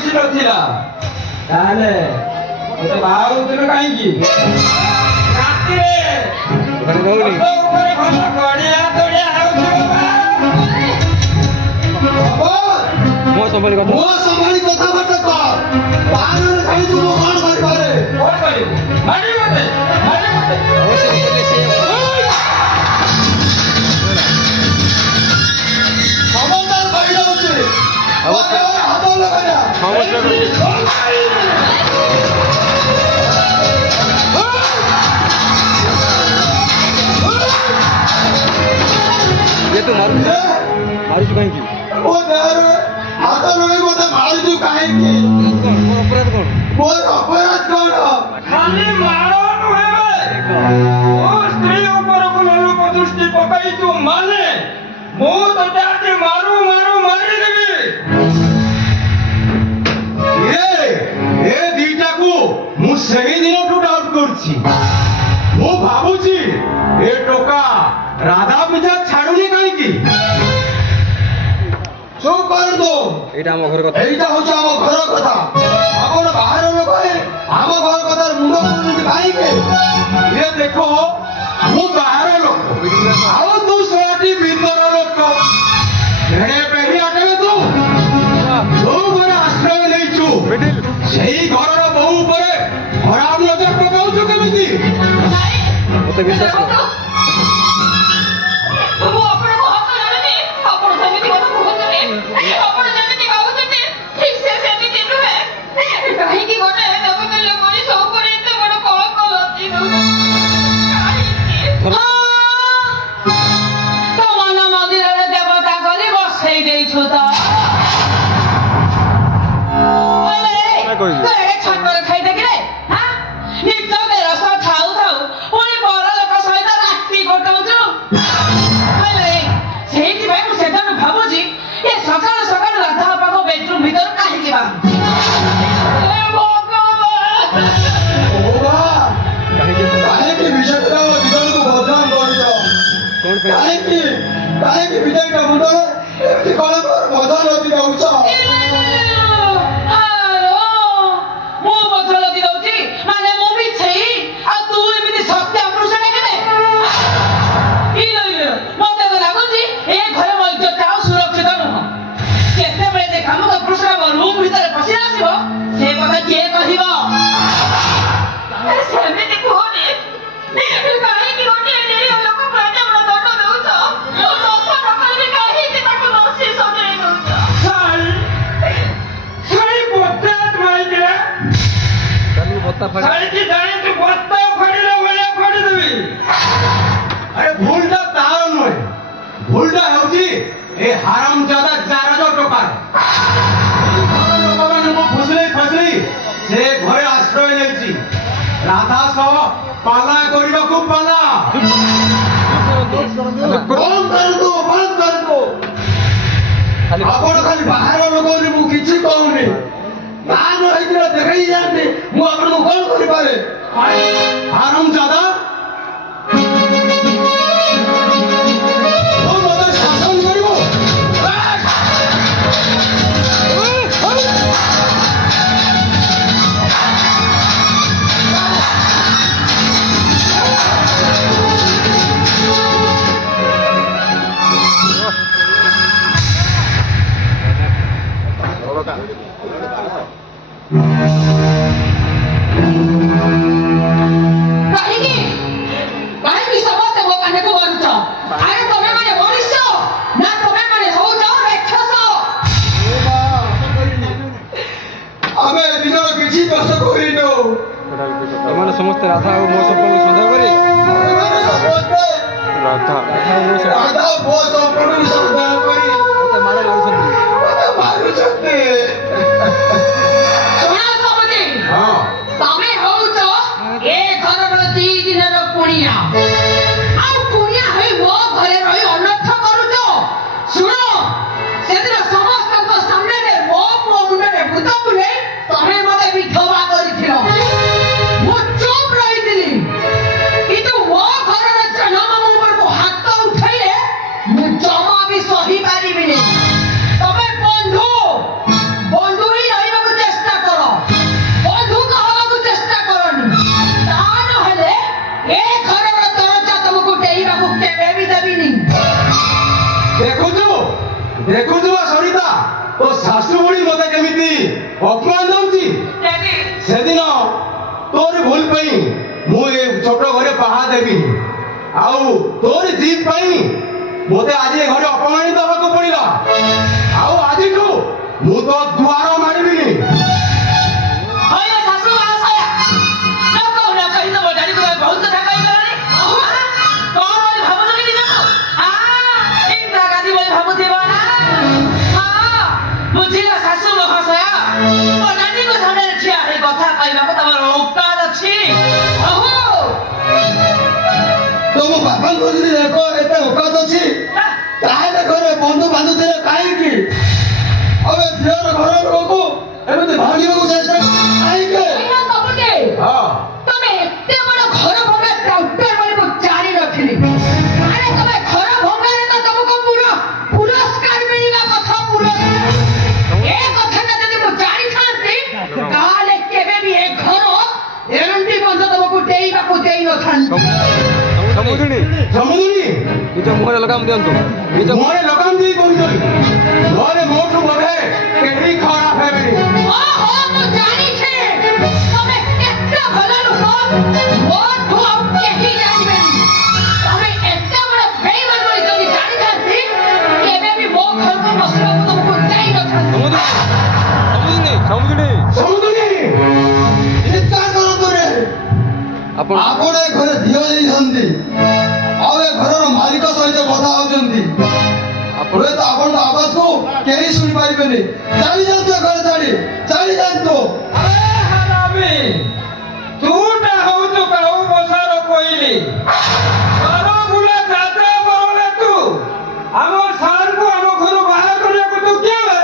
ମିଶି ନଥିଲା ତାହେଲେ ମତେ ବାହା ହଉଥିଲ କାହିଁକି? ରାତିରେ ଉପରେ ଭଲ ଗଡିଆ ତଡିଆ ହେଉଥିବ ମୋ ସମ୍ଭାଳି କଥାବାର୍ତ୍ତା କର। ବାହାଘର ଖାଇଛୁ ମୁଁ କଣ କରିପାରେ? କଣ କରିବୁ? ମାରି ମତେ ଖବରଦାର କହିଦଉଛି ହାତ ଲଗାନା। ତୁ ମାରୁଛୁ କାହିଁକି? ମୋ ଦେହରେ ହାତ ଲଗେଇ ମତେ ମାରୁଛୁ କାହିଁକି? ମୋର ଅପରାଧ କଣ? ଖାଲି ମାର ନୁହେଁ ବେ। ମୋ ସ୍ତ୍ରୀ ଉପରକୁ ଲୋକ ଦୃଷ୍ଟି ପକାଇଛୁ ମାନେ ମୁଁ ତତେ ଆଜି ମାରିଦେବି। ଏ ଦିଟାକୁ ମୁଁ ସେହି ଦିନଠୁ ଡାଉଟ୍ କରୁଛି। ମୁଁ ଭାବୁଛି ଏ ଟୋକା ରାଧା ପିଛା ଛାଡୁନି କାହିଁକି? ଚୁପ୍ କରନ୍ତୁ। ଏଇଟା ଆମ ଘର କଥା। এইটা হচ্ছে আমার ঘর কথা। আমার বাহার লোক আমার ঘর কথার মুন্ড করুଛନ୍ତି কাহিଁକି? ଏ ଦେଖ ମୁଁ ବାହାର ଲୋକ ଆଉ ତୁ ଶଳାଟି ଭିତର ଲୋକ। ଏଣେ ପେଢିଆଟେ ତୁ ଯୋଉ ଘରେ ଆଶ୍ରୟ ନେଇଛୁ ସେଇ ଘରର ବୋହୂ ଉପରେ ଖରାପ ନଜର ପକାଉଛୁ କେମିତି? ମତେ ବିଶ୍ୱାସ କର। ମୁଁ ଆପଣଙ୍କୁ ହକ ଜାଣିନି। ଆପଣ ସେମିତି କଥା କୁହନ୍ତୁନି। ଆପଣ ଯେମିତି ଭାବୁଛନ୍ତି ଠିକ ସେମିତି ନୁହେଁ। କାହିଁକି ଗୋଟେ ଦେବତୁଲ୍ୟ ମଣିଷ ଉପରେ ଏତେ ବଡ଼ କଳଙ୍କ ଲଦି ତ ମନ ମନ୍ଦିରରେ ଦେବତା କରି ବସେଇ ଦେଇଛୁ ତ ଛାତରେ ଖାଇ ଦେଖିଲେ ନିଜ ଦେରସ ଥାଉ ଥାଉ ପୁଣି ବର ଲୋକ ସହିତ ରାତ୍ରି କଟାଉଛୁ। ସେଇଥିପାଇଁ ମୁଁ ସେଠାରୁ ଭାବୁଛି ଏ ସକାଳୁ ସକାଳୁ ରାଧା ବାପାଙ୍କ ବେଡରୁମ୍ ଭିତରୁ କାହିଁକି କାହିଁକି ବିଜୟର ଭିତରକୁ ବଦନାମ କରୁଛ? କାହିଁକି ବିଜୟଙ୍କ ମୁଣ୍ଡରେ ଏମିତି କଳଙ୍କର ମଧ ନଦୀ ଦଉଛ? ମୁଁ ବୋଝ ଲଦି ଦଉଛି ମାନେ ମୁଁ ମିଛେଇ ଆଉ ତୁ ଏମିତି ସତ୍ୟ ପୁରୁଷ କେତେ? ମତେ ତ ଲାଗୁଛି ଏ ଘରେ ମୋ ଇଜ୍ଜତ ଆଉ ସୁରକ୍ଷିତ ନୁହଁ। କେତେବେଳେ ଯେ କାମ ପୁରୁଷ ଆମ ରୁମ୍ ଭିତରେ ପଶି ଆସିବ ସେ କଥା କିଏ କହିବ? ସେମିତି କୁହନି। କାହିଁକି ଗୋଟିଏ ନିରୀହ ଲୋକ ଏତେ ବଡ଼ ଦଣ୍ଡ ଦେଉଛ? ଦୋଷ ନ କଲେ କାହିଁକି ତାକୁ ଦୋଷୀ ସଜେଇ ଦଉଛ? ଛାଡ଼ିକି ଜାଣିଛୁ ବସ୍ତା ଫାଡ଼ିଲା ଭଳିଆ ଫାଡ଼ିଦେବି। ଆରେ ଭୁଲଟା ତାର ନୁହେଁ, ଭୁଲଟା ହେଉଛି ଏ ହାରାମଜାଦା ଜାରଜ ଟୋକାର। ଲୋକମାନେ ମୁଁ ଫସିଲେଇ ସେ ଘରେ ଆଶ୍ରୟ ନେଇଛି। ରାଧା ସହ ପାଲା କରିବାକୁ ପାଲା। ବନ୍ଦ କରନ୍ତୁ। ଆପଣ ଖାଲି ବାହାର ଲୋକ ବୋଲି ମୁଁ କିଛି କହୁନି। କାନ ହେଇଥିଲା ଦେଖେଇ ଯାଆନ୍ତି ମୁଁ ଆପଣଙ୍କୁ କଣ କରିପାରେ? ହାରାମଜାଦା ମତେ ଶାସନ କରିବ? କାହିଁକି ସମସ୍ତେ ମୋ କାନକୁ ମାରୁଛ? ଆରେ ତମେ ମାନେ ମଣିଷ ନା ତମେ ମାନେ ହଉଛ ରାକ୍ଷସ? ଆମେ ନିଜର କିଛି ଦୋଷ କରିନୁ। ଏମାନେ ସମସ୍ତେ ରାଧା ଆଉ ମୋ ସମ୍ପର୍କ ସନ୍ଦେହ କରି ରାଧା ମୋ ସମ୍ପର୍କକୁ ସନ୍ଦେହ କରି ମତେ ମାଡ଼ ମାରୁଛନ୍ତି। ଶୁଣ ସବୁଠି ଦେଖୁଥିବା ସରିତା ତୋ ଶାଶୁ ବୁଢ଼ୀ ମତେ କେମିତି ଅପମାନ ଦଉଛି। ଡ୍ୟାଡି ସେଦିନ ତୋର ଭୁଲ ପାଇଁ ମୁଁ ଏ ଛୋଟ ଘରେ ବାହା ଦେବି ଆଉ ତୋର ଜିଦ୍ ପାଇଁ ମତେ ଆଜି ଏ ଘରେ ଅପମାନିତ ହେବାକୁ ପଡ଼ିଲା। ଆଉ ଆଜିଠୁ ମୁଁ ତ ଦୁଆର ମାରିବିନି। ହଇଲୋ ଶାଶୁ ମହାଶୟା ନ କହି ତମ ଡ୍ୟାଡିକୁ ବହୁତ କଥା କହିଗଲାଣି। କଣ ବୋଲି ଭାବୁଛ କି ନିଜକୁ? ଇନ୍ଦିରା ଗାନ୍ଧୀ ବୋଲି ଭାବୁଥିବ ନା? ହଁ ବୁଝିଲ ଶାଶୁ ମହାଶୟା ମୋ ଡ୍ୟାଡିଙ୍କ ସାମ୍ନାରେ ଠିଆ ହେଇ କଥା କହିବାକୁ ତମର ଔକାତ ଅଛି। ତମ ବାପାଙ୍କର ଯଦି ଦେଖ ଏତେ ଔକାତ ଅଛି ତାହେଲେ ଘରେ ବନ୍ଧୁ ବାନ୍ଧୁଥିଲେ କାହିଁକି? ଆଉ ଏ ଝିଅର ଘର ଲୋକକୁ ଏମିତି ଭାଙ୍ଗିବାକୁ ଚେଷ୍ଟା କାହିଁକି? ହଁ ତମେ ଏତେ ବଡ଼ ଘର ଭଙ୍ଗା ଟ୍ରାକ୍ଟର ବୋଲି ମୁଁ ଜାଣିନଥିଲି। ଆରେ ତମେ ଘର ଭଙ୍ଗାରେ ତ ତମକୁ ପୁରସ୍କାର ମିଳିବା କଥା। ଏ କଥାଟା ଯଦି ମୁଁ ଜାଣିଥାନ୍ତି ତାହେଲେ କେବେ ବି ଏ ଘର ଏମିତି ମଧ୍ୟ ତମକୁ ଡେଇବାକୁ ଦେଇନଥାନ୍ତି। ସମୁଦ୍ରୀ ସମୁଦ୍ରୀ ନିଜ ମୁହଁରେ ଲଗାମ ଦିଅନ୍ତୁ। ନିଜ ମୁହଁରେ ଲଗାମ ଦେଇ କହୁଛନ୍ତି ଘରେ ମୋଠୁ ବୋଧେ କେହି ଖରାପ ହେବେନି। ଓହୋ ମୁଁ ଜାଣିଛି ତମେ ଏତେ ଭଲ ଲୋକ ମୋଠୁ ଆଉ କେହି ଜାଣିବେନି। ତମେ ଏତେ ବଡ଼ ବେଇମାନ ବୋଲି ଯଦି ଜାଣିଥାନ୍ତି କେବେ ବି ମୋ ଘରକୁ ବସିବାକୁ ତମକୁ ଦେଇନଥାନ୍ତି। ସମୁଦ୍ରୀ ସମୁଦ୍ରୀ ଚିନ୍ତା କରନ୍ତୁ ରେ। ଆପଣ ଆପଣ ଏ ଘରେ ଝିଅ ଦେଇଛନ୍ତି ଆଉ ଏ ଘରର ମାଲିକ ସହିତ କଥା ହଉଛନ୍ତି। ହୁଏତ ଆପଣଙ୍କ ଆବାଜକୁ କେହି ଶୁଣିପାରିବେନି। ଚାଲି ଯାଆନ୍ତୁ ଏ ଘର ଛାଡ଼ି ଚାଲି ଯାଆନ୍ତୁ। ଆରେ ହାରାମି ତୁଟା ହଉଛୁ କାଉ ବସାର କୋଇଲି ଘର ବୁଲା ଯାତ୍ରା ବରଳେ ତୁ ଆମ ସାରକୁ ଆମ ଘରୁ ବାହାର କରିବାକୁ ତୁ କିଏ?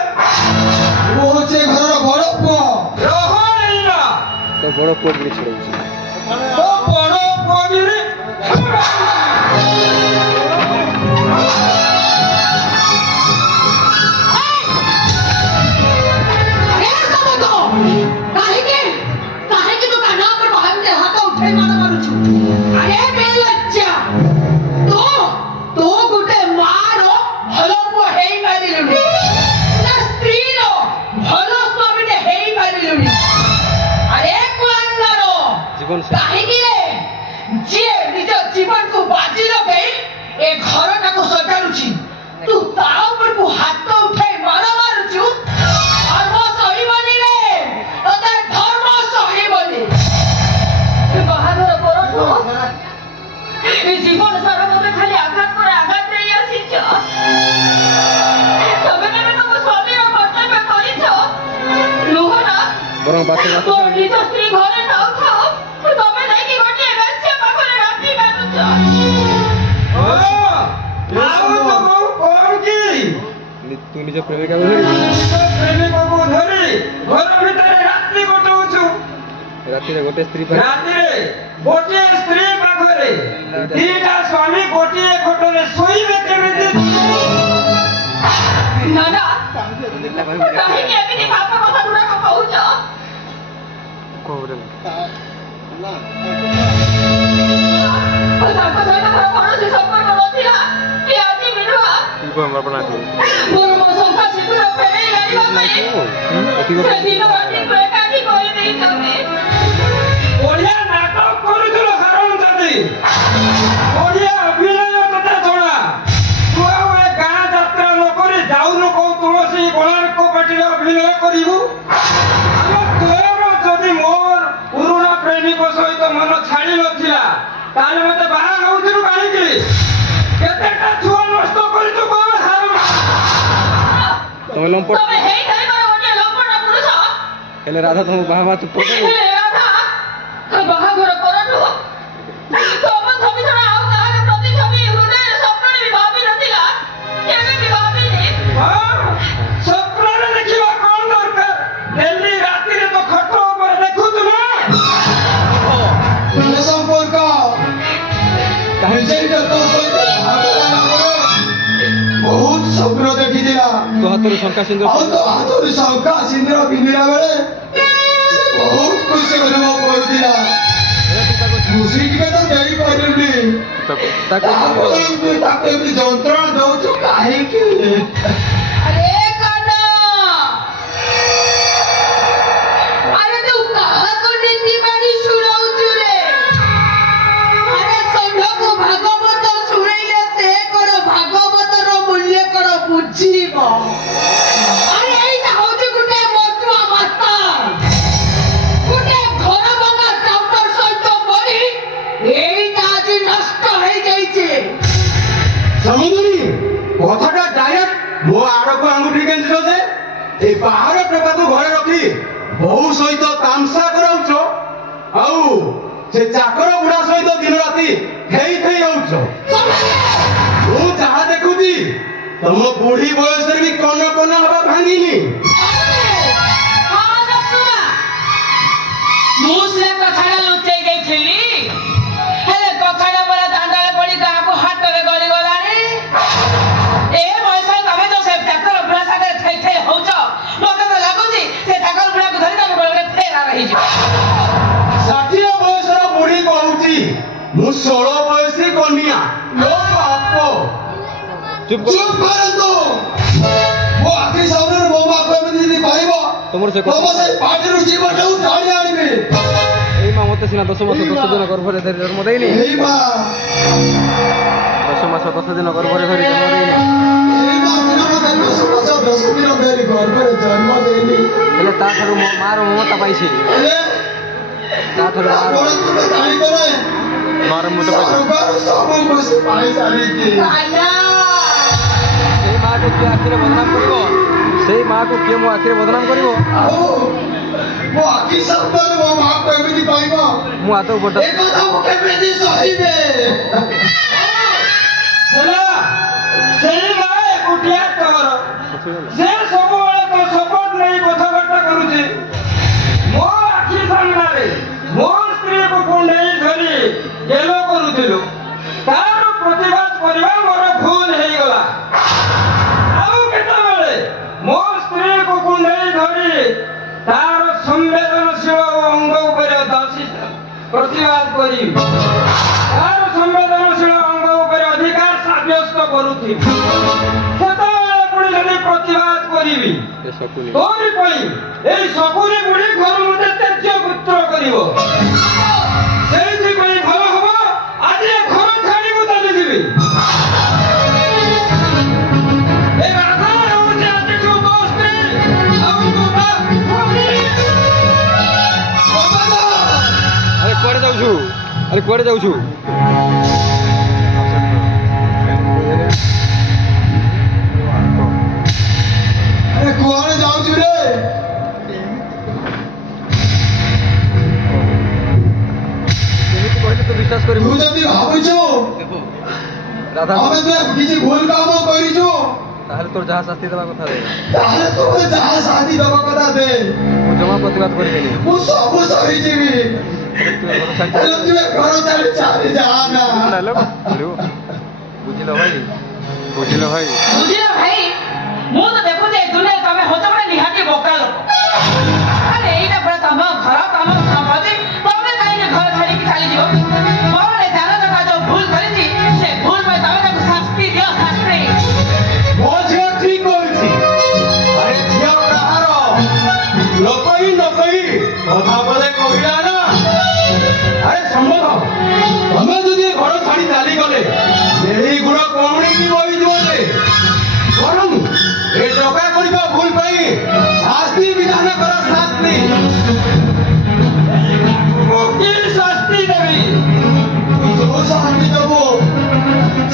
ମୁଁ ହଉଛି ଏ ଘରର ବଡ଼ ପୁଅ। ରହ ଏଇନା ତ ବଡ଼ ପୁଅ ବୋଲି ଛଡ଼ଉଛି। ତ ବଡ଼ ପୁଅରେ କାହିଁକି ତୁ କାନ ଉପରେ ବାହାରେ ହାତ ଉଠେଇ ମାଡ଼ ମାରୁଛୁ? ଆରେ ବେଲଜ୍ଜା ତୁ ଗୋଟେ ମାର ଭଲ ପୁଅ ହେଇପାରିଲୁନି ନା ସ୍ତ୍ରୀର ଭଲ ସ୍ୱାମୀଟେ ହେଇପାରିଲୁନି। ଆରେ କୁଆଣ୍ଡର ଜୀବନ କାହିଁକି ରେ ଯିଏ ନିଜ ଜୀବନକୁ ବାଜି ଲଗେଇ ଏ ଘରଟାକୁ ସଜାଡୁଛି ତୁ ତା ଉପରକୁ ହାତ ଉଠାଇ ମାଡ଼ ମାରୁଛୁ? ଧର୍ମ ସହିବନି ରେ ତତେ ଧର୍ମ ସହିବନି। ବାହାଘର ପରଠୁ ଏ ଜୀବନ ସାରା ମତେ ଖାଲି ଆଘାତ ପରେ ଆଘାତ ଦେଇ ଆସିଛ। ତମେ କେବେ ତମ ସ୍ୱାମୀର କର୍ତ୍ତବ୍ୟ କରିଛ? ନୁହଁ ନା? ବରଂ ବାସି ମୋ ନିଜ ସ୍ତ୍ରୀ ଘରେ ଥାଉ ତମେ ଯାଇକି ଗୋଟିଏ ବେଶ୍ୟା ପାଖରେ ରାତି କାଟୁଛ। ଆଉ ତ ବହୁ କମ୍ କି ତୁ ନିଜ ପ୍ରେମିକାକୁ ଧରି ପ୍ରେମିକକୁ ଧରି ଘର ଭିତରେ ରାତ୍ରି କଟଉଛୁ। ରାତିରେ ଗୋଟେ ସ୍ତ୍ରୀ ପାଇଁ ରାତିରେ ଗୋଟିଏ ସ୍ତ୍ରୀ ପାଖରେ ଦିଟା ସ୍ୱାମୀ ଗୋଟିଏ ଖଟରେ ଶୋଇବେ କେମିତି? ନା ନା କାହିଁକି ଏମିତି ପାପ କଥା ଗୁଡାକ କହୁଛ? ତାଙ୍କ ସହିତ ମୋର କୌଣସି ସମ୍ପର୍କ ନଥିଲା କି ଆଜି ବିରୁଆ ମୋର ମୋ ସଂସାର ଶୀଘ୍ର ଫେରେଇ ଆଣିବା ପାଇଁ ସେଦିନ ରାତିକୁ ଏକାଠି କରିଦେଇଛନ୍ତି। ବଢିଆ ନାଟକ କରୁଥିଲ ହାରାମଜାଦି। ବଢିଆ ଅଭିନୟ ତତେ ଜଣା। ତୁ ଆଉ ଏ ଗାଁ ଯାତ୍ରା ନ କରି ଯାଉନୁ କୋଉ ତୁଳସୀ କୋଣାର୍କ ପାଟିରେ ଅଭିନୟ କରିବୁ? ତୋର ଯଦି ମୋର ପୁରୁଣା ପ୍ରେମିକ ସହିତ ମନ ଛାଡି ନଥିଲା ତାହେଲେ ମତେ ବାହା ହଉଥିଲୁ କାହିଁକି? କେତେଟା ଛୁଆ ନଷ୍ଟ କରିଛୁ କଣ ହାରାମ? ତମେ ଲମ୍ପଟ ତମେ ହେଇଥାଇପାର ଗୋଟିଏ ଲମ୍ପଟ ପୁରୁଷ। ହେଲେ ରାଧା ତମକୁ ବାହା ହେବା ଚୁପ ହେଲେ ରାଧା ବାହାଘର ପରଠୁ ତମ ଛବି ଛଡା ଆଉ କାହାର ପ୍ରତିଛବି ହୃଦୟରେ ସ୍ୱପ୍ନରେ ବି ଭାବି ନଥିଲା। କେବେ ବି ଭାବିନି। ସ୍ୱପ୍ନରେ ଦେଖିବା କଣ ଦରକାର? ଡେଲି ରାତିରେ ତ ଖଟ ଉପରେ ଦେଖୁଛୁ ନା? ଏ ସମ୍ପର୍କ ନିଜେ ତୋ ସହିତ ବହୁତ ସ୍ୱପ୍ନ ଦେଖିଥିଲା। ତୋ ହାତରୁ ଶଙ୍ଖା ସିନ୍ଦୁର ଆଉ ତୋ ହାତରୁ ଶଙ୍ଖା ସିନ୍ଦୁର ପିନ୍ଧିଲା ବେଳେ ସେ ବହୁତ ଖୁସି ଅନୁଭବ କରୁଥିଲା। ଖୁସି ଟିକେ ତ ଦେଇପାରିଲୁନି। ତାକୁ ତାକୁ ଏମିତି ଯନ୍ତ୍ରଣା ଦଉଛୁ କାହିଁକି? ଆରେ ଏଇଟା ହଉଛି ଗୋଟେ ମତୁଆ ମାତା ଗୋଟେ ଘର ଭଙ୍ଗା ଟ୍ରାକ୍ଟର ସହିତ ପଡ଼ି ଏଇଟା ଆଜି ନଷ୍ଟ ହେଇଯାଇଛି। ସମୁଦୁରୀ କଥାଟା ଡାଇରେକ୍ଟ ମୋ ଆଡ଼କୁ ଆଙ୍ଗୁଠି କେଞ୍ଚିଛ ଯେ এই ବାହାର ଟୋକାକୁ ଘରେ ରଖି ବୋହୂ ସହିତ ତାମସା କରାଉଛ ଆଉ ସେ ଚାକର ବୁଢ଼ା ସହିତ ଦିନ ରାତି ଖେଇ ଖେଇ ଯାଉଛ। ମୁଁ ଯାହା ଦେଖୁଛି ତମ ବୁଢୀ ବୟସରେ ବି କନ କନ ହବା ଭାଙ୍ଗିନି। ମୁଁ ସେ କଥାଟା ଲୁଚେଇ ଦେଇଥିଲି ହେଲେ କଥାଟା ପରା ଦାଣ୍ଡରେ ପଡ଼ି କାହାକୁ ହାତରେ ଗଳିଗଲାଣି। ଏ ବୟସରେ ତମେ ତ ସେ ଚାକର ବୁଢ଼ା ସାଙ୍ଗରେ ଥେଇ ଥେଇ ହଉଛ ମତେ ତ ଲାଗୁଛି ସେ ଚାକର ବୁଢ଼ାକୁ ଧରି ତମେ ବେଳେବେଳେ ଫେରାର ହେଇଯିବ। 60 ବୟସର ବୁଢୀ କହୁଛି ମୁଁ 16 ବୟସୀ କନ୍ୟା ଲୋ ବାପ। ଚୁପ୍ କର। ଚୁପ୍ କରନ୍ତୁ। ମୋ ଆଖି ସାମ୍ନାରେ ମୋ ବାପ ଏମିତି ଯଦି କହିବ ତମର ସେ ତମ ସେଇ ପାଟିରୁ ଜୀବନଟାକୁ ଟାଣି ଆଣିବି। ଏଇ ମା ମତେ ସିନା 10 ମାସ 10 ଦିନ ଗର୍ଭରେ ଧରି ଜନ୍ମ ଦେଇନି। ଏଇ ମା 10 ମାସ 10 ଦିନ ଗର୍ଭରେ ଧରି ଜନ୍ମ ଦେଇନି। ଏଇ ମା ସିନା ମତେ 10 ଦିନ ଧରି ଗର୍ଭରେ ଜନ୍ମ ଦେଇନି। ହେଲେ ତା ଠାରୁ ମୋ ମାର ମମତା ପାଇଛି। ହେଲେ ତା ଠାରୁ ଆପଣ ତୁମେ ଜାଣିପାରେ ମାର ମମତା ପାଇଛି। ସରକାର ସବୁ ଖୁସି ପାଇ ସାରିଛି। ସେଇ ମାକୁ କିଏ ଆଖିରେ ବଦନାମ କରିବ? ସେଇ ମାକୁ କିଏ ମୋ ଆଖିରେ ବଦନାମ କରିବ? ଆଉ ମୋ ଆଖି ସାମ୍ନାରେ ମୋ ମାକୁ ଏମିତି କହିବ ମୁଁ ଆଦৌ ବଡ ଏ କଥା ମୁଁ କେମିତି ସହିବେ? ହେଲା ସେଇ ମା ଏକୁଟିଆ ତୋର ସେ ସବୁବେଳେ ତୋ ସପୋର୍ଟ ନେଇ କଥାବାର୍ତ୍ତା କରୁଛି। ମୋ ଆଖି ସାମ୍ନାରେ ମୋ ସ୍ତ୍ରୀକୁ କୁଣ୍ଡେଇ ଧରି ଗେଲ କରୁଥିଲୁ ତାର ପ୍ରତିବାଦ କରିବା ମୋର ଭୁଲ ହେଇଗଲା। ଆଉ କେତେବେଳେ ମୋ ସ୍ତ୍ରୀକୁ କୁଣ୍ଡେଇ ଧରି ତାର ସମ୍ବେଦନଶୀଳ ଅଙ୍ଗ ଉପରେ ପ୍ରତିବାଦ କରିବି ତାର ସମ୍ବେଦନଶୀଳ ଅଙ୍ଗ ଉପରେ ଅଧିକାର ସାବ୍ୟସ୍ତ କରୁଥିବି ସେତେବେଳେ ପୁଣି ଯଦି ପ୍ରତିବାଦ କରିବି ତୋରି ପାଇଁ ଏଇ ଶକୁନି ବୁଢ଼ୀ ଘରୁ ମତେ ତ୍ୟାଜ୍ୟ ପୁତ୍ର କରିବ। ସେଇଥିପାଇଁ ଭଲ ହବ ଆଜି ଏ ଘର ଛାଡ଼ି ମୁଁ ଚାଲିଯିବି। ଏ ରାଧା ହେଉଛି ଆଜିଠୁ ତୋ ସ୍ତ୍ରୀ ଆଉ ତୋ ମା। ଆରେ କୁଆଡ଼େ ଯାଉଛୁ? ଆରେ କୁଆଡ଼େ ଯାଉଛୁ? ଆରେ କୁଆଡ଼େ ଯାଉଛୁ ରେ? କେମିତି କହିଲେ ତୁ ବିଶ୍ୱାସ କରିବୁ? ତୁ ଯଦି ଭାବୁଛୁ ରାଧା ଆମେ ତୁ କିଛି ଭୁଲ କାମ କରିଛୁ ତାହେଲେ ତୋର ଯାହା ଶାସ୍ତି ଦେବା କଥା ଦେ। ତାହେଲେ ତୁ ମତେ ଯାହା ଶାସ୍ତି ଦେବା କଥା ଦେ। ମୁଁ ଜମା ପ୍ରତିବାଦ କରିବିନି। ମୁଁ ସବୁ ସହିଯିବି। ତୁ ଘର ଛାଡ଼ି ହେଲେ ତୁ ଏ ଘର ଛାଡ଼ି ଚାଲି ଯା ନା। ବୁଝିଲ ଭାଇ? ବୁଝିଲ ଭାଇ? ବୁଝିଲ ଭାଇ ମୁଁ ତ ଦେଖୁଛି ଏ ଦୁନିଆରେ ତମେ ହଉଛ ଗୋଟେ ନିହାତି ବୋକା ଲୋକ। ଆରେ ଏଇଟା ପୁରା ତମ ଘର ତମ ସମ୍ପତ୍ତି ତମେ କାହିଁକି ଘର ଛାଡ଼ିକି ଚାଲିଯିବ? ମୋର ଜାନ ଜଗା ଯୋଉ ଭୁଲ କରିଛି ସେ ଭୁଲ ପାଇଁ ତମେ ତାକୁ ଶାସ୍ତି ଦିଅ ଶାସ୍ତି। ମୋ ଝିଅ ଠିକ କହୁଛି। ଆରେ ଝିଅ କାହାର ଲୋକଇ ନକଇ କଥା ପଦେ କହିଲା ନା। ଆରେ ସମ୍ଭବ ତମେ ଯଦି ଘର ଛାଡ଼ି ଚାଲିଗଲେ ଏହି ଗୁଣ କଉଣିକି ବହିଯିବ ଯେ ବରଂ ଏ ଟଙ୍କା କରିବା ଭୁଲ ପାଇଁ ଶାସ୍ତି ବିଧାନ କର ଶାସ୍ତି। ମୁଁ କି ଶାସ୍ତି ଦେବି? ତୁ ଯୋଉ ଶାସ୍ତି ଦେବୁ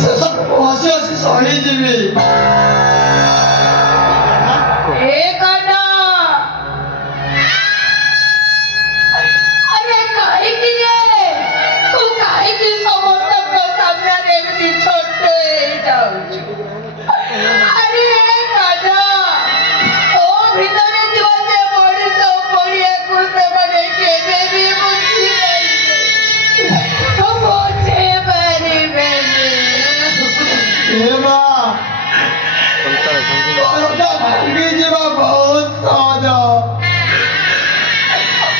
ସେସବୁ ହସି ହସି ସହିଯିବି। ଏ କାନା ଆରେ କାହିଁକି ରେ ତୁ କାହିଁକି ସମସ୍ତଙ୍କ ସାମ୍ନାରେ ଏମିତି ଛୋଟ ହେଇଯାଉଛୁ? ଆରେ ଏ କାନା ତୋ ଭିତରେ ଥିବା ସେ ମଣିଷ ପଡ଼ିଆକୁ ସେମାନେ କେବେ ବି ବୁଝିପାରିବେନି। ଏ ମା ସଂସାର ଭାଙ୍ଗି ଘରଟା ଭାଙ୍ଗି ଯିବା ବହୁତ ସହଜ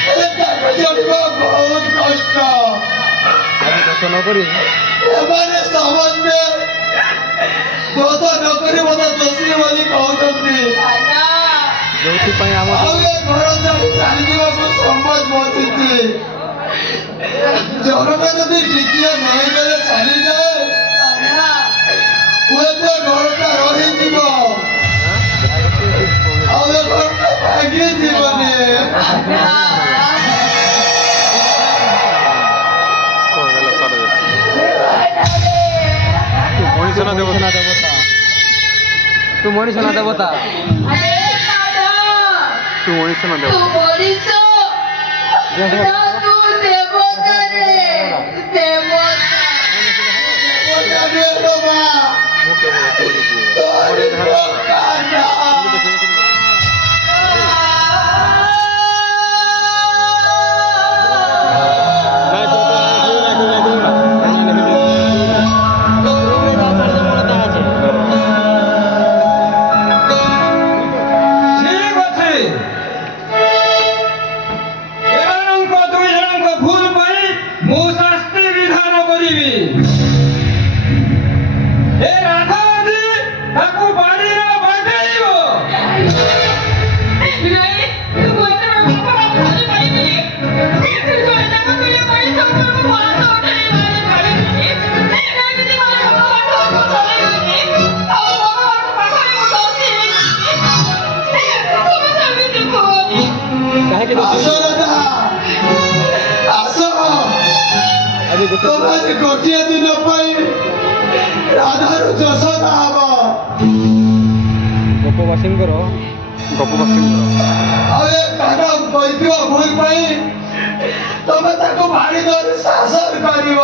ହେଲେ ତାକୁ ଚଳିବା ବହୁତ କଷ୍ଟ। ଆଜି ଦୋଷ ନ କରି ଏମାନେ ସମସ୍ତେ ଦୋଷ ନକରି ମତେ ଦୋଷୀ ବୋଲି କହୁଛନ୍ତି। କାନା ଯୋଉଥିପାଇଁ ଆମ ଆଉ ଏ ଘର ଛାଡ଼ି ଚାଲିଯିବାକୁ ସମ୍ମତ ବସିଛି। ଜଣକ ଯଦି ଟିକିଏ ନଈରେ ଚାଲିଯାଏ କାନା ହୁଏତ ଘରଟା ରହିଯିବ। ଭାଗି ଜୀବନେ ତୁ ମଣିଷ ନା ଦେବତା ତୁ ମଣିଷ ନା ଦେବତା ତୁ ମଣିଷ ନା ଦେବତା ଠିକ ଅଛି ଏମାନଙ୍କ ଦୁଇ ଜଣଙ୍କ ଭୁଲ ପାଇଁ ମୁଁ ଶାସ୍ତି ବିଧାନ କରିବି ଏ ରାଧାବତୀ ତାକୁ ବାଡ଼ିର ବାଟେଇବ କାହିଁକି ଆସ ରାଧା ଆସ ଆଜି ଗୋଟେ ତମେ ଆଜି ଗୋଟିଏ ଦିନ ପାଇଁ ରାଧାରୁ ଯଶୋଦା ହବ ଗୋପବାସୀଙ୍କର ଆଉ ଏ କାନ କହିଥିବ ଭୁଲ ପାଇଁ ତମେ ତାକୁ ବାଡ଼ି ଧରି ଶାସନ କରିବ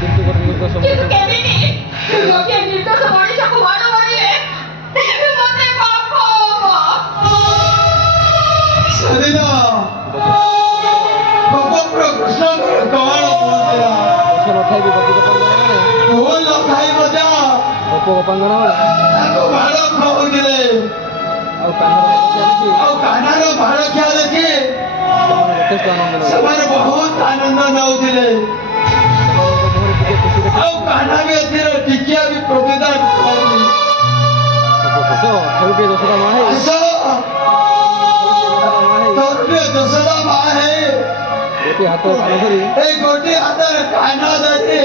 କିନ୍ତୁ ଗୋଟେ ନିର୍ଦ୍ଦୋଷ କିନ୍ତୁ କେମିତି ଗୋଟିଏ ନିର୍ଦ୍ଦୋଷ ମଣିଷକୁ ମାଡ଼ ମାରିଲେ ମୋତେ ପାପ ହବ। ସେଦିନ ଗୋପପୁର କୃଷ୍ଣଙ୍କର କବାଳ ପହଞ୍ଚିଲା ଦୋଷ ନଥାଇ ବି ଗୋପୀ ଗୋପାଙ୍ଗନା ଭୁଲ ନଥାଇ ମଧ୍ୟ ଗୋପ ଗୋପାଙ୍ଗନା ତାକୁ ବାଳ ଖୋଉଥିଲେ ଆଉ କାହ୍ନର ଚାଲିଛି ଆଉ କାହ୍ନାର ବାଳ ଖିଆ ଦେଖି ସେମାନେ ଯଥେଷ୍ଟ ଆନନ୍ଦ ନେଲେ ସେମାନେ ବହୁତ ଆନନ୍ଦ ନେଉଥିଲେ ସେମାନଙ୍କ ମୁହଁରେ ଟିକେ ଖୁସି ଦେଖି ଆଉ କାହ୍ନା ବି ଏଥିରେ ଟିକିଆ ବି ପ୍ରତିଦାନ କରୁନି ସବୁ ଖୁସ ଥରୁ ଟିକେ ଯଶୋଦା ମା ହେଇ ଆସ ତରୁଟିଏ ଯଶୋଦା ମା ହେ ଗୋଟିଏ ହାତ କାନ ଧରି এই ଗୋଟିଏ ହାତରେ କାହ୍ନା ଧରି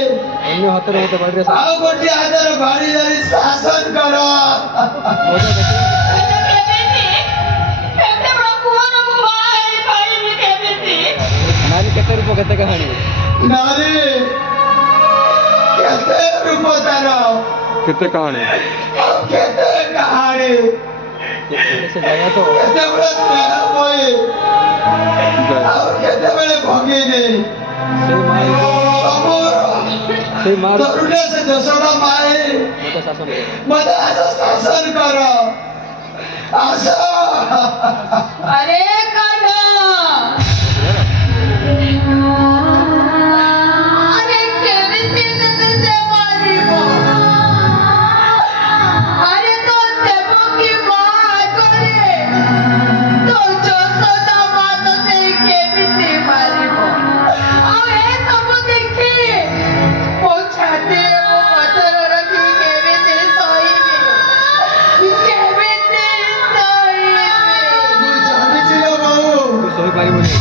ଅନ୍ୟ ହାତରେ ମୋତେ ବାଡ଼ିରେ ଆଉ ଗୋଟିଏ ହାତରେ ବାଡ଼ି ଧରି ଶାସନ କର ମଜା ଦେଖି ଏତେ ବଡ଼ ପୁଅର ମୁଁ ବାହା ହେଇପାରିବି କେମିତି? ନାରୀ କେତେ ରୂପ କେତେ କାହାଣୀ ନାରୀ କେତେ ରୂପ ତାର କେତେ କାହାଣୀ ଆଉ କେତେ କାହାଣୀ ସେ ଜାଗା ତ କେତେବେଳେ ସ୍ନେହମୟୀ ଆଉ କେତେବେଳେ ଭଗିନୀ ସେଇ ମା ତରୁଟେ ସେ ଯଶୋଦା ମାଏ ମୋତେ ଶାସନ କରେ ମତେ ଆସ ଶାସନ କର ଆସ अरे कान्हा अरे केमिति तते से मारिबो अरे तो देबो की मां करे तो जसोदा मां तते केमिति मारिबो आ ए सब देखि पोछाते ओ पत्थर रखी केमिति सहीबे केमिति सहीबे ମୁଁ ଜାଣିଛି ଲୋ ବୋଉ ତୁ ସହିପାରିବୁନି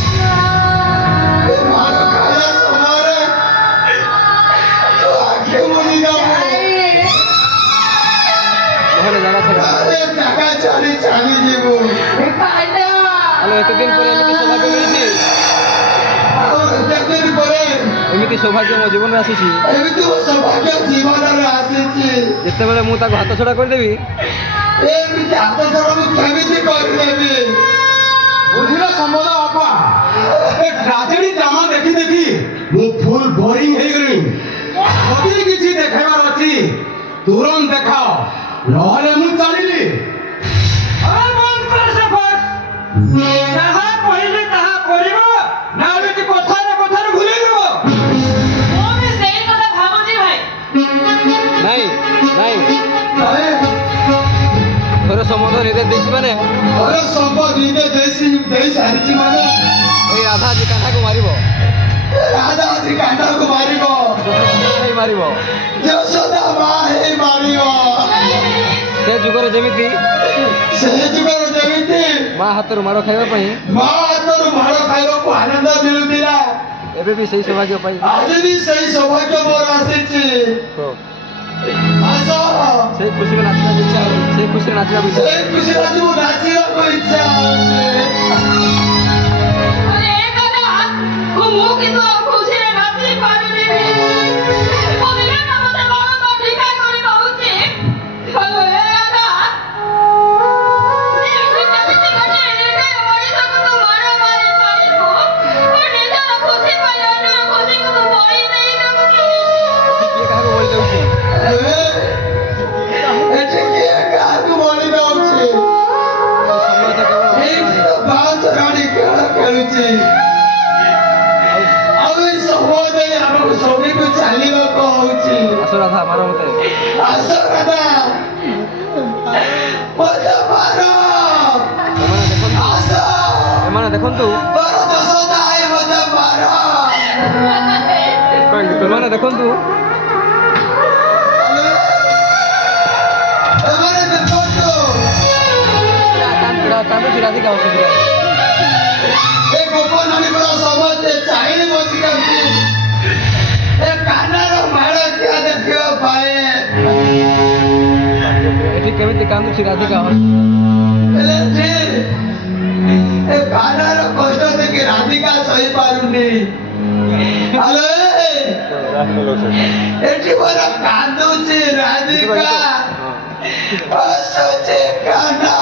ଏ ମାର ଖାଇବା ସମୟରେ ତୁ ଆଖି ମୁଦି ଦବୁ ନହେଲେ ଜାଗା ଛାଡ଼ ଆରେ ଜାଗା ଛାଡ଼ି ଚାଲିଯିବୁ ଆଲୋ ଏତେ ଦିନ ପରେ ଏମିତି ସୌଭାଗ୍ୟ ମିଳିଛି ଆଉ ଏତେ ଦିନ ପରେ ଏମିତି ସୌଭାଗ୍ୟ ମୋ ଜୀବନରେ ଆସିଛି ଏମିତି ମୋ ସୌଭାଗ୍ୟ ଜୀବନରେ ଆସିଛି ଯେତେବେଳେ ମୁଁ ତାକୁ ହାତ ଛଡ଼ା କରିଦେବି ଏମିତି ହାତ ଛଡ଼ା ମୁଁ କେମିତି କରିଦେବି ବୁଝିଲ ସମ୍ବଦ ବାପା ଏ ଟ୍ରାଜେଡି ଡ୍ରାମା ଦେଖି ଦେଖି ମୁଁ ଫୁଲ ବୋରିଂ ହେଇଗଲିଣି ଯଦି କିଛି ଦେଖାଇବାର ଅଛି ତୁରନ୍ତ ଦେଖାଅ ନହେଲେ ମୁଁ ଚାଲିଲି ଯାହା କହିଲେ ତାହା କରିବ ନା ଏମିତି କଥାରେ କଥାରେ ଭୁଲେଇ ଦେବ ମୁଁ ବି ସେଇ କଥା ଭାବୁଛି ଭାଇ ନାଇଁ ନାଇଁ ଆରେ ଥରେ ସମୁଦ୍ର ନିର୍ଦ୍ଦେଶ ଦେଇଛି ମାନେ ଘର ସମ୍ପତ୍ତି ଦେଇ ସାରିଛି ମାନେ ଏଇ ରାଧା ଆଜି କାହ୍ନାକୁ ମାରିବ ରାଧା ଆସି କାହ୍ନାକୁ ମାରିବ ହେଇ ମାରିବ ଯଶୋଦା ମା ହେଇ ମାରିବ ସେ ଯୁଗରେ ଯେମିତି ସେ ଯୁଗରେ ଯେମିତି ମା ହାତରୁ ମାଡ଼ ଖାଇବା ପାଇଁ ମା ହାତରୁ ମାଡ଼ ଖାଇବାକୁ ଆନନ୍ଦ ମିଳୁଥିଲା ଏବେ ବି ସେଇ ସୌଭାଗ୍ୟ ପାଇ ଆଜି ବି ସେଇ ସୌଭାଗ୍ୟ ମୋର ଆସିଛି ହଁ। ଆସ ସେଇ ଖୁସିରେ ନାଚିବାକୁ ଇଚ୍ଛା ହଉଛି ସେଇ ଖୁସିରେ ନାଚିବାକୁ ଇଚ୍ଛା ସେଇ ଖୁସିରେ ଆଜି ମୁଁ ନାଚିବାକୁ ଇଚ୍ଛା ହଉଛି अरे दादा ମୁଁ କିନ୍ତୁ ଆଉ ଖୁସିରେ ନାଚି ପାରୁନି ମୋ ଦିନଟା ମତେ ବଡ଼ ଠିକା କରି କହୁଛି ହଲୋ ଏ ଦାଦା କେମିତି ଗୋଟେ ନିର୍ଦୟ ମଣିଷକୁ ତୁ ମାର ମାରି ପାରିବୁ ତୁ ନିଜର ଖୁସି ପାଇଁ ଅନ୍ୟର ଖୁସିକୁ ତୁ ବଳି ଦେଇଦେବୁ କିଏ କାହାକୁ ବଳି ଦେଉଛି ଏଠି କିଏ କାହାକୁ ବଳି ଦଉଛି ସମୟ ତ କେବଳ ଏଇଠି ତ ବାଉଁଶ ରାଣୀ ଖେଳ ଖେଳୁଛି ଆଉ ଏଇ ସମୟ ଦେଇ ଆମକୁ ସବୁକୁ ଚାଲିବାକୁ ହଉଛି ଆସ ରାଧା ମାର ମତେ ଆସ ରାଧା ମତେ ମାର ଆସ ଏମାନେ ଦେଖନ୍ତୁ ମୋର ଦୋଷ ନାହିଁ ମତେ ମାର ଏମାନେ ଦେଖନ୍ତୁ ଏମାନେ ଦେଖନ୍ତୁ କାନ୍ଦୁଛି ରାଧିକା ଅସୁବିଧା ଏ ଗୋପନୀଙ୍କର ସମସ୍ତେ ଚାହିଁଲେ ବସିଛନ୍ତି ଏ କାନାର ମାଳ କିଆ ଦେଖିବା ପାଇଁ ଏଠି କେମିତି କାନ୍ଦୁଛି ରାଧିକା ହେଲେ ଯେ ଏ କାନାର କଷ୍ଟ ଦେଖି ରାଧିକା ସହିପାରୁନି ଆଲୋ ଏଠି ମୋର କାନ୍ଦୁଛି ରାଧିକା ହସୁଛି କାନା